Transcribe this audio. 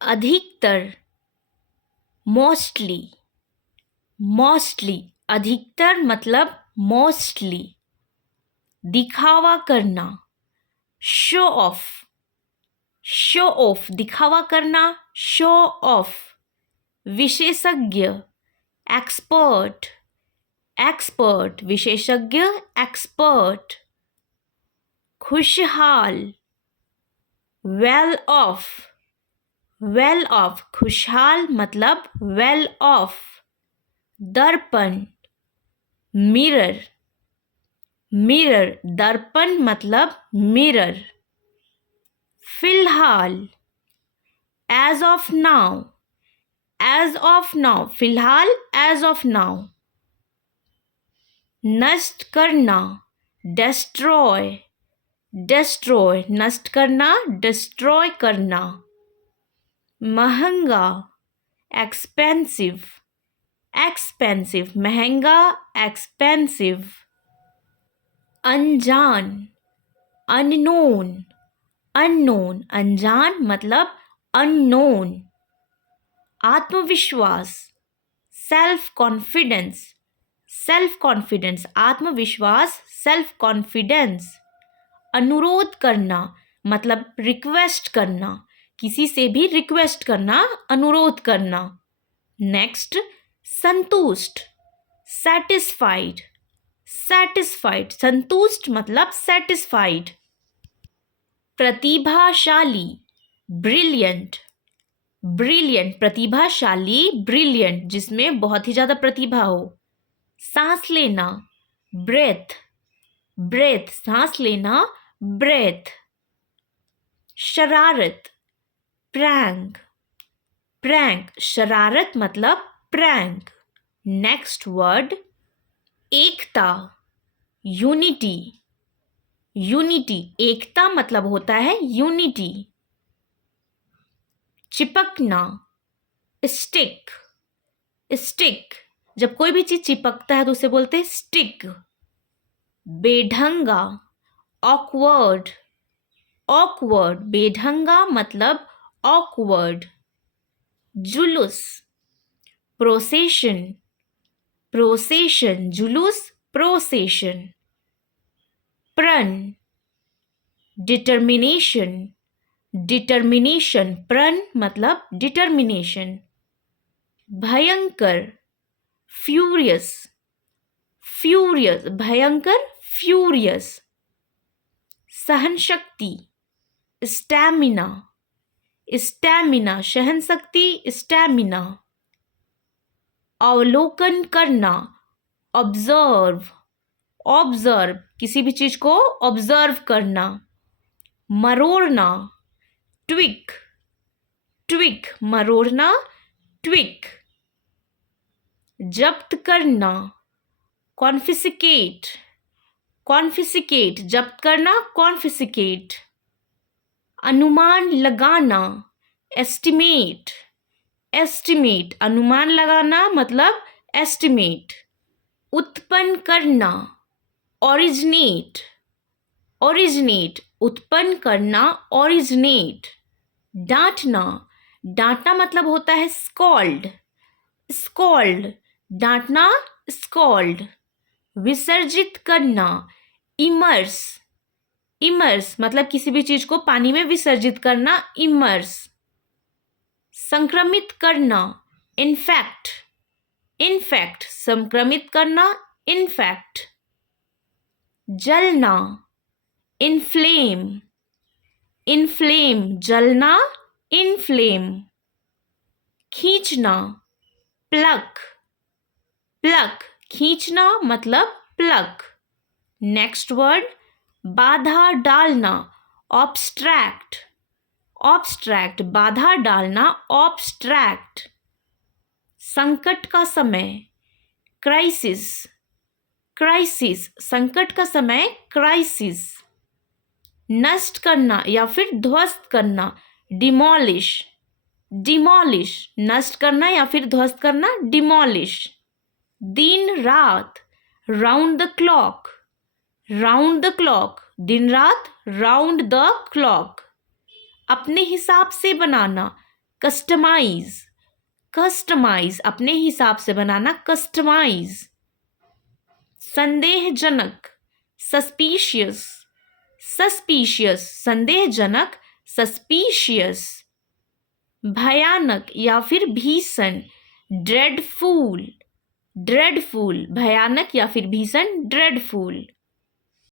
अधिकतर, mostly, mostly, अधिकतर मतलब मोस्टली। दिखावा करना, शो ऑफ, शो ऑफ, दिखावा करना, शो ऑफ। विशेषज्ञ, एक्सपर्ट, एक्सपर्ट, विशेषज्ञ, एक्सपर्ट। खुशहाल, वेल ऑफ, वेल ऑफ, खुशहाल मतलब वेल ऑफ। दर्पण, मिरर, मिरर, दर्पण मतलब मिरर। फिलहाल, as of now, as of now, फिलहाल, एज ऑफ नाउ। नष्ट करना, डिस्ट्रॉय, डिस्ट्रॉय, नष्ट करना, डिस्ट्रॉय करना। महंगा, एक्सपेंसिव, एक्सपेंसिव, महंगा, एक्सपेंसिव। अनजान, अननोन, अननोन, अनजान मतलब अननोन। आत्मविश्वास, सेल्फ कॉन्फिडेंस, सेल्फ कॉन्फिडेंस, आत्मविश्वास, सेल्फ कॉन्फिडेंस। अनुरोध करना मतलब रिक्वेस्ट करना, किसी से भी रिक्वेस्ट करना, अनुरोध करना। नेक्स्ट, संतुष्ट, सेटिस्फाइड, सेटिस्फाइड, संतुष्ट मतलब सेटिस्फाइड। प्रतिभाशाली, ब्रिलियंट, ब्रिलियंट, प्रतिभाशाली, ब्रिलियंट, जिसमें बहुत ही ज़्यादा प्रतिभा हो। सांस लेना, ब्रेथ, ब्रेथ, सांस लेना, ब्रेथ। शरारत, प्रैंक, प्रैंक, शरारत मतलब प्रैंक। नेक्स्ट वर्ड, एकता, यूनिटी, यूनिटी, एकता मतलब होता है यूनिटी। चिपकना, स्टिक, स्टिक, जब कोई भी चीज चिपकता है तो उसे बोलते हैं स्टिक। बेढंगा, ऑकवर्ड, ऑकवर्ड, बेढंगा मतलब ऑकवर्ड। जुलूस, प्रोसेशन, प्रोसेशन, जुलूस, प्रोसेशन। प्रण, डिटर्मिनेशन, डिटर्मिनेशन, प्रण मतलब डिटर्मिनेशन। भयंकर, फ्यूरियस, फ्यूरियस, भयंकर, फ्यूरियस। सहन शक्ति, स्टैमिना, स्टैमिना, सहन शक्ति, स्टैमिना। अवलोकन करना, ऑब्जर्व, ऑब्जर्व, किसी भी चीज को ऑब्जर्व करना। मरोड़ना, ट्विक, ट्विक, मरोड़ना, ट्विक। जब्त करना, कॉन्फिस्केट, कॉन्फिस्केट, जब्त करना, कॉन्फिस्केट। अनुमान लगाना, एस्टिमेट, एस्टिमेट, अनुमान लगाना मतलब एस्टिमेट। उत्पन्न करना, ओरिजिनेट, ओरिजिनेट, उत्पन्न करना, ओरिजिनेट। डांटना, डांटना मतलब होता है स्कॉल्ड, स्कॉल्ड, डांटना, स्कॉल्ड। विसर्जित करना, इमर्स, इमर्स मतलब किसी भी चीज को पानी में विसर्जित करना, इमर्स। संक्रमित करना, इनफैक्ट, इनफैक्ट, संक्रमित करना, इनफैक्ट। जलना, इनफ्लेम, इनफ्लेम, जलना, इनफ्लेम। खींचना, प्लक, प्लक, खींचना मतलब प्लक। नेक्स्ट वर्ड, बाधा डालना, ऑब्स्ट्रैक्ट, ऑब्स्ट्रैक्ट, बाधा डालना, ऑब्स्ट्रैक्ट। संकट का समय, क्राइसिस, क्राइसिस, संकट का समय, क्राइसिस। नष्ट करना या फिर ध्वस्त करना, डिमोलिश, डिमोलिश, नष्ट करना या फिर ध्वस्त करना, डिमोलिश। दिन रात, round the clock, round the clock, दिन रात, राउंड द क्लॉक। अपने हिसाब से बनाना, कस्टमाइज, कस्टमाइज अपने हिसाब से बनाना, कस्टमाइज। संदेहजनक, सस्पिशियस, सस्पिशियस, संदेहजनक, सस्पिशियस। भयानक या फिर भीषण, ड्रेडफुल, ड्रेडफुल, भयानक या फिर भीषण, ड्रेडफुल।